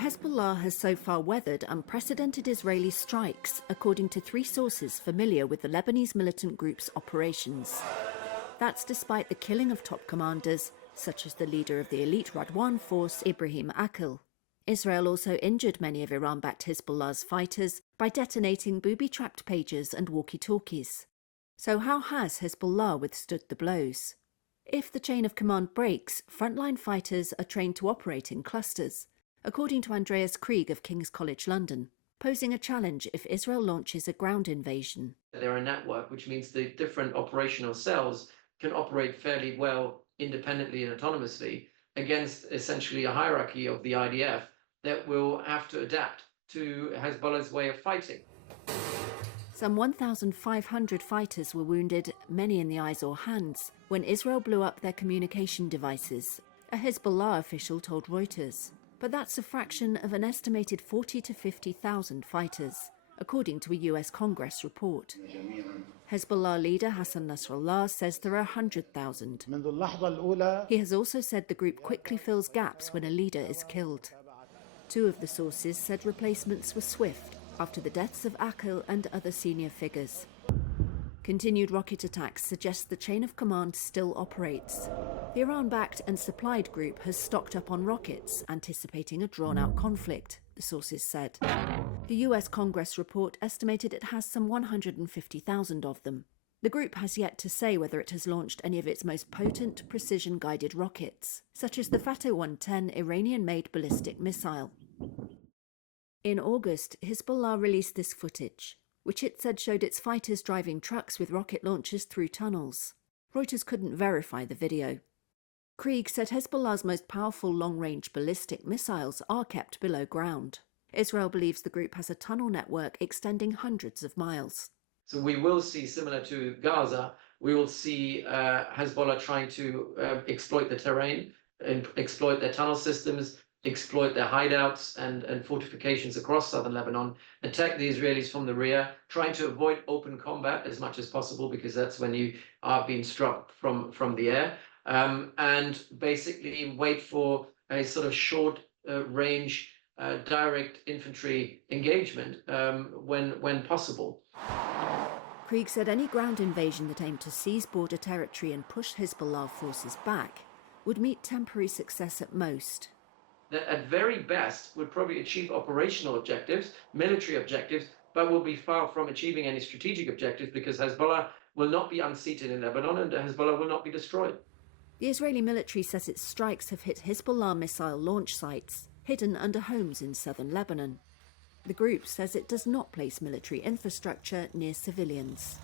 Hezbollah has so far weathered unprecedented Israeli strikes, according to three sources familiar with the Lebanese militant group's operations. That's despite the killing of top commanders, such as the leader of the elite Radwan force, Ibrahim Akil. Israel also injured many of Iran-backed Hezbollah's fighters by detonating booby-trapped pagers and walkie-talkies. So how has Hezbollah withstood the blows? If the chain of command breaks, frontline fighters are trained to operate in clusters, according to Andreas Krieg of King's College London, posing a challenge if Israel launches a ground invasion. They're a network, which means the different operational cells can operate fairly well independently and autonomously against essentially a hierarchy of the IDF that will have to adapt to Hezbollah's way of fighting. Some 1,500 fighters were wounded, many in the eyes or hands, when Israel blew up their communication devices, a Hezbollah official told Reuters. But that's a fraction of an estimated 40 to 50,000 fighters, according to a US Congress report. Hezbollah leader Hassan Nasrallah says there are 100,000. He has also said the group quickly fills gaps when a leader is killed. Two of the sources said replacements were swift after the deaths of Akil and other senior figures. Continued rocket attacks suggest the chain of command still operates. The Iran-backed and supplied group has stocked up on rockets, anticipating a drawn-out conflict, the sources said. The US Congress report estimated it has some 150,000 of them. The group has yet to say whether it has launched any of its most potent, precision-guided rockets, such as the Fateh 110 Iranian-made ballistic missile. In August, Hezbollah released this footage, which it said showed its fighters driving trucks with rocket launchers through tunnels. Reuters couldn't verify the video. Krieg said Hezbollah's most powerful long-range ballistic missiles are kept below ground. Israel believes the group has a tunnel network extending hundreds of miles. So we will see, similar to Gaza, we will see Hezbollah trying to exploit the terrain, and exploit their tunnel systems, exploit their hideouts and fortifications across southern Lebanon, attack the Israelis from the rear, trying to avoid open combat as much as possible, because that's when you are being struck from the air, and basically wait for a sort of short range direct infantry engagement when possible. Krieg said any ground invasion that aimed to seize border territory and push Hezbollah forces back would meet temporary success at most. That at very best would probably achieve operational objectives, military objectives, but will be far from achieving any strategic objectives, because Hezbollah will not be unseated in Lebanon and Hezbollah will not be destroyed. The Israeli military says its strikes have hit Hezbollah missile launch sites hidden under homes in southern Lebanon. The group says it does not place military infrastructure near civilians.